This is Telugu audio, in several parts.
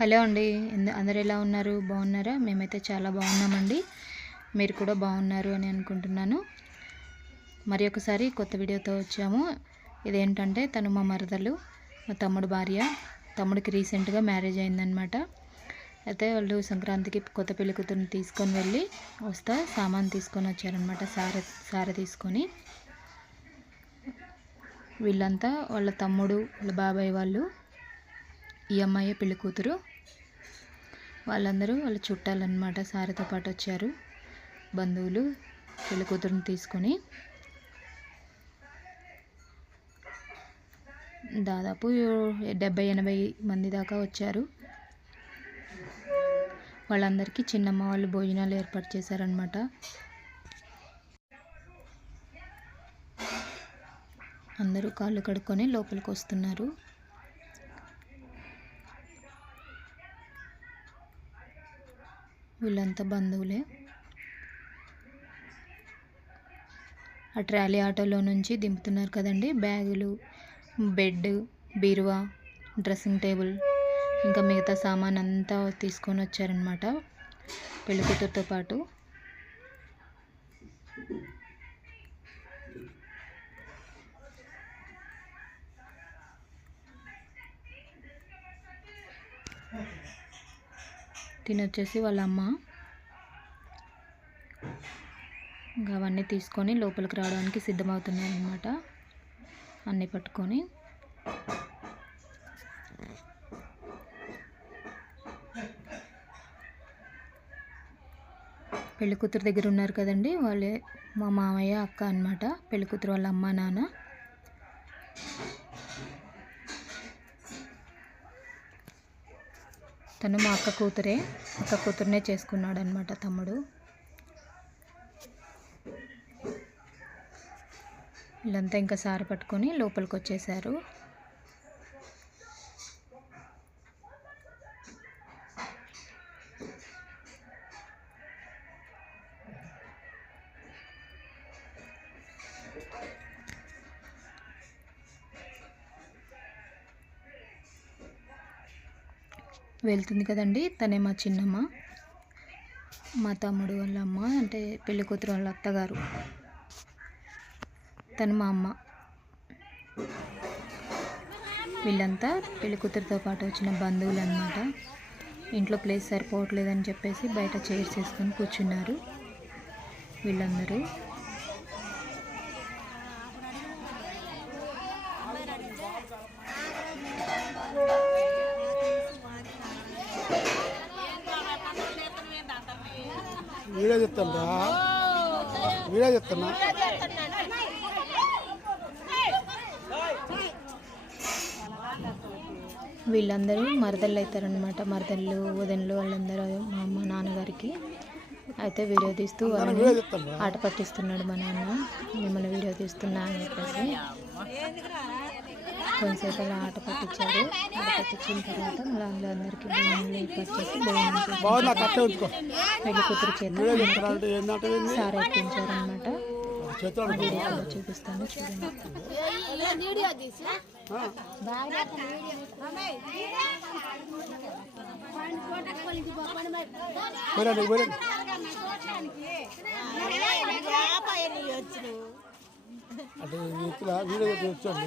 హలో అండి, అందరు ఎలా ఉన్నారు? బాగున్నారా? మేమైతే చాలా బాగున్నామండి. మీరు కూడా బాగున్నారు అని అనుకుంటున్నాను. మరి ఒకసారి కొత్త వీడియోతో వచ్చాము. ఇదేంటంటే తను మా మరదలు, మా తమ్ముడు భార్య. తమ్ముడికి రీసెంట్గా మ్యారేజ్ అయిందనమాట. అయితే వాళ్ళు సంక్రాంతికి కొత్త పెళ్లి కూతురుని తీసుకొని వెళ్ళి సామాన్ తీసుకొని వచ్చారనమాట. సారె తీసుకొని. వీళ్ళంతా వాళ్ళ తమ్ముడు, వాళ్ళ బాబాయ్ వాళ్ళు, ఈ అమ్మాయి పెళ్లి కూతురు, వాళ్ళందరూ వాళ్ళ చుట్టాలన్నమాట. సారితో పాటు వచ్చారు బంధువులు పెళ్లి కూతురుని తీసుకొని. దాదాపు 70-80 మంది దాకా వచ్చారు. వాళ్ళందరికీ చిన్నమ్మ వాళ్ళు భోజనాలు ఏర్పాటు చేశారనమాట. అందరూ కాళ్ళు కడుక్కొని లోపలికి వస్తున్నారు. వీళ్ళంతా బంధువులే. ఆ ట్రాలీ ఆటోలో నుంచి దింపుతున్నారు కదండి. బ్యాగులు, బెడ్, బీరువా, డ్రెస్సింగ్ టేబుల్, ఇంకా మిగతా సామాన్ అంతా తీసుకొని వచ్చారనమాట పెళ్లి కూతురుతో పాటు. తినొచ్చేసి వాళ్ళ అమ్మ. ఇంకా అవన్నీ తీసుకొని లోపలికి రావడానికి సిద్ధమవుతున్నారనమాట, అన్నీ పట్టుకొని. పెళ్లి కూతురు దగ్గర ఉన్నారు కదండి, వాళ్ళే మా మామయ్య, అక్క అనమాట. పెళ్లి కూతురు వాళ్ళ అమ్మ, నాన్న. తను మా అక్క కూతురునే చేసుకున్నాడు అనమాట తమ్ముడు. వీళ్ళంతా ఇంకా సారి పట్టుకొని లోపలికి వచ్చేసారు. వెళ్తుంది కదండి, తనే మా చిన్నమ్మ. మా తమ్ముడు వాళ్ళ అమ్మ అంటే పెళ్లి కూతురు వాళ్ళ అత్తగారు. తను మా అమ్మ. వీళ్ళంతా పెళ్లి కూతురుతో పాటు వచ్చిన బంధువులు అన్నమాట. ఇంట్లో ప్లేస్ సరిపోవట్లేదని చెప్పేసి బయట చైర్స్ వేసుకొని కూర్చున్నారు వీళ్ళందరూ. వీడియో చెప్తాను వీళ్ళందరూ మరదళ్ళు అవుతారనమాట. మరదళ్ళు, వదనలు వాళ్ళందరూ మా అమ్మ నాన్నగారికి. అయితే వీడియో తీస్తూ వాళ్ళని ఆట పట్టిస్తున్నాడు మా నాన్న. మిమ్మల్ని వీడియో తీస్తున్నా అని చెప్పేసి కొంతసేపు అలా ఆట పట్టించాడు. ఆట పట్టించిన తర్వాత మళ్ళీ అందులో అందరికీ భోజనాలు ఏర్పాటు చేసి పెళ్లి కూతురు చేత సారీ ఎక్కించారనమాట. వీడియో కూడా చూపిస్తాను, చూడండి. అంటే వీడియో వచ్చాను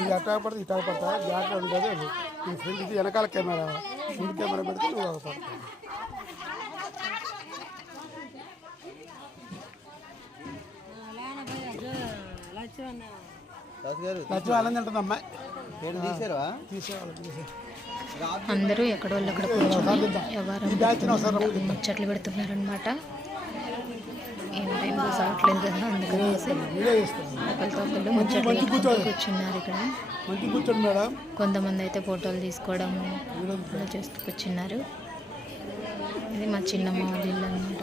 ఇది అట్టా పడితే ఇట్టా పడతా జాగ్రత్త ఉండదు. నీ ఫ్రెండ్ ఇది వెనకాల కెమెరా, ముందు కెమెరా పెడితే నువ్వు పడతావు. లక్ష్మి అంటుందమ్మా, అందరూ ఎక్కడోళ్ళు అక్కడ కూర్చొని ఎవరు ముచ్చట్లు పెడుతున్నారనమాట. ఏం టైం సాగట్లేదు కదా, అందుకనేసి ఒకరితో ముచ్చట్లు కూర్చున్నారు ఇక్కడ. కొంతమంది అయితే ఫోటోలు తీసుకోవడము అలా చేస్తూ కూర్చున్నారు. ఇది మా చిన్నమ్మ వాళ్ళ ఇల్లు అనమాట.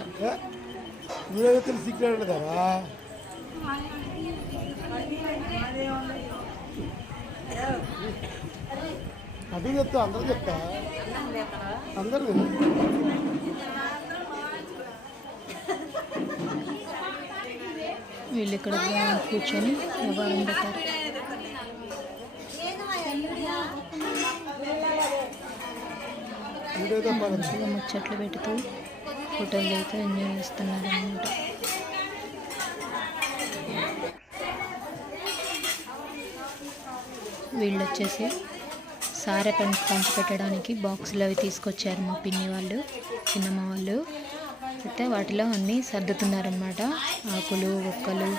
అది చెప్తా, అందరూ చెప్తా, అందరూ వీళ్ళు ఇక్కడ కూర్చొని వ్యవహారం పెట్టారు. మంచిగా ముచ్చట్లు పెడుతూ ఫోటోలు దిగుతూ ఎంజాయ్ చేస్తున్నారు అన్నమాట. వీళ్ళు వచ్చేసి సారె పంచి పెట్టడానికి బాక్సులు అవి తీసుకొచ్చారు మా పిన్ని వాళ్ళు, చిన్నమ్మ వాళ్ళు. అయితే వాటిలో అన్నీ సర్దుతున్నారనమాట. ఆకులు, ఒక్కలు,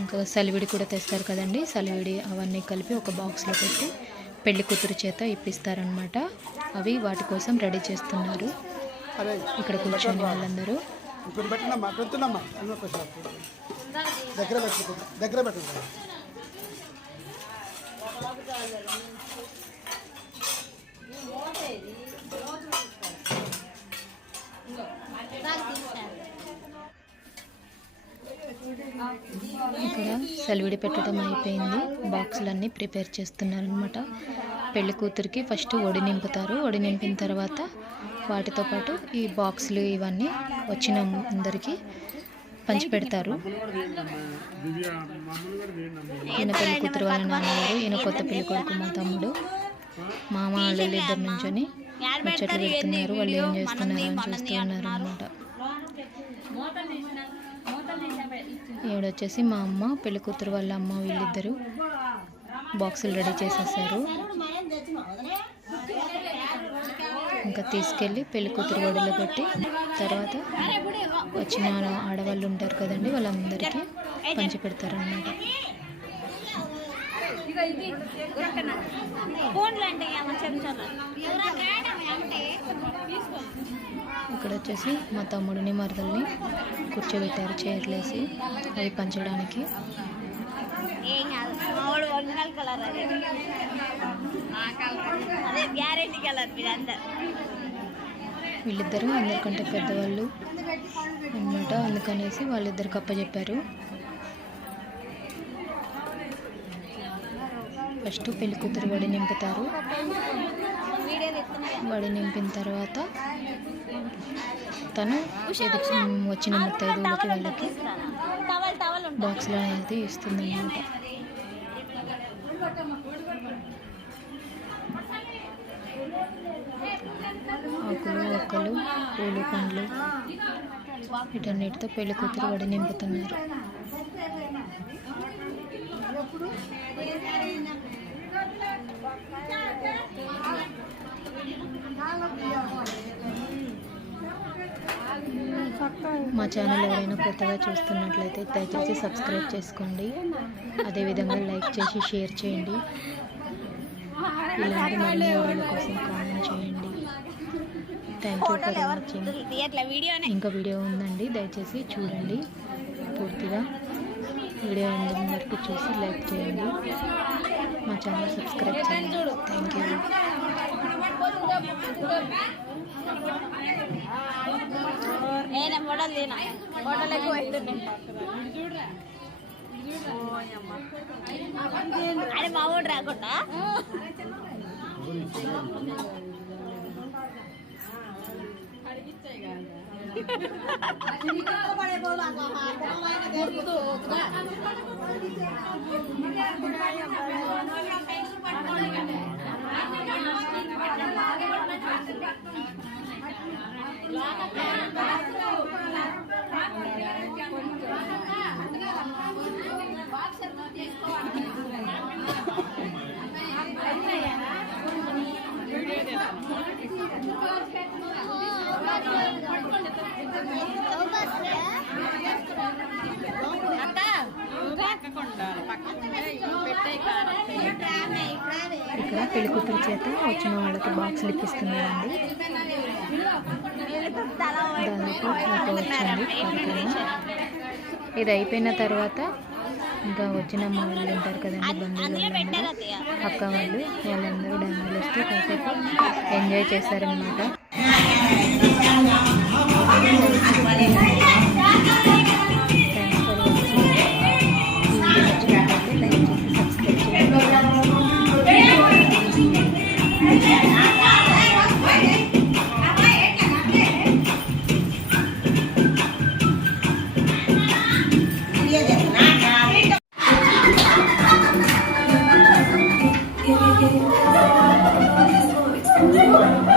ఇంకా సలివిడి కూడా తెస్తారు కదండి, సలివిడి అవన్నీ కలిపి ఒక బాక్స్లో పెట్టి పెళ్లి కూతురు చేత ఇప్పిస్తారనమాట. అవి వాటి కోసం రెడీ చేస్తున్నారు ఇక్కడ కూర్చొని వాళ్ళందరూ. ఇక్కడ సలివిడి పెట్టడం అయిపోయింది, బాక్సులన్నీ ప్రిపేర్ చేస్తున్నారనమాట. పెళ్లి కూతురికి ఫస్ట్ ఒడి నింపుతారు. ఒడి నింపిన తర్వాత వాటితో పాటు ఈ బాక్సులు ఇవన్నీ వచ్చిన అందరికీ పంచి పెడతారు. ఈయన పెళ్లి కూతురు వాళ్ళ నాన్నగారు, ఈయన కొత్త పెళ్లి కొడుకు మా తమ్ముడు, మామ వాళ్ళు ఇద్దరు నుంచొని ముచ్చట్లు పెడుతున్నారు. వాళ్ళు ఏం చేస్తున్నారు అని చూస్తూ ఉన్నారు అనమాట. ఈవిడొచ్చేసి మా అమ్మ, పెళ్లి కూతురు వాళ్ళ అమ్మ, వీళ్ళిద్దరూ బాక్సులు రెడీ చేసేసారు. ఇంకా తీసుకెళ్ళి పెళ్లి కూతురు ఒడిలో పెట్టి తర్వాత వచ్చిన ఆడవాళ్ళు ఉంటారు కదండి, వాళ్ళందరికీ పంచి పెడతారన్నమాట. ఇక్కడ వచ్చేసి మా తమ్ముడిని మరదల్ని కూర్చోబెట్టారు చైర్లేసి అవి పంచడానికి. వీళ్ళిద్దరూ అందరికంటే పెద్దవాళ్ళు అన్నమాట, అందుకనేసి వాళ్ళిద్దరికి అప్పచెప్పారు. ఫస్ట్ పెళ్లి కూతురు వడి నింపుతారు. వడి నింపిన తర్వాత తను వచ్చిన ముత్తైదువులకి వాళ్ళకి బాక్స్లో అనేది ఇస్తుంది అన్నమాట. ఆకులు, ఒక్కలు, పూలు, పండ్లు వీటన్నిటితో పెళ్లి కూతురు వడి నింపుతున్నారు. మా ఛానల్ ఎవరైనా కొత్తగా చూస్తున్నట్లయితే దయచేసి సబ్స్క్రైబ్ చేసుకోండి, అదేవిధంగా లైక్ చేసి షేర్ చేయండి. ఇలాంటి మరిన్ని వీడియోల కోసం కామెంట్ చేయండి. Thank you for watching. ఇంకా వీడియో ఉందండి, దయచేసి చూడండి పూర్తిగా. వీడియో ఎండింగ్ వరకు చూసి లైక్ చేయండి, మా ఛానల్ సబ్స్క్రైబ్ చేయండి. Thank you. అరే మా ఊడు రాకుండా ఇక్కడ పెళ్లి కూతురు చేత వచ్చిన వాళ్ళకి బాక్సులు ఇప్పిస్తున్నారండి. దాదాపు అయిపోవచ్చండి కార్యక్రమం. ఇది అయిపోయిన తర్వాత ఇంకా వచ్చిన మా వాళ్ళు ఉంటారు కదండి, బంధువులు వాళ్ళందరూ, అక్క వాళ్ళు, వాళ్ళందరూ డాన్సులు వస్తూ కాసేపు ఎంజాయ్ చేస్తారనమాట. Thank you.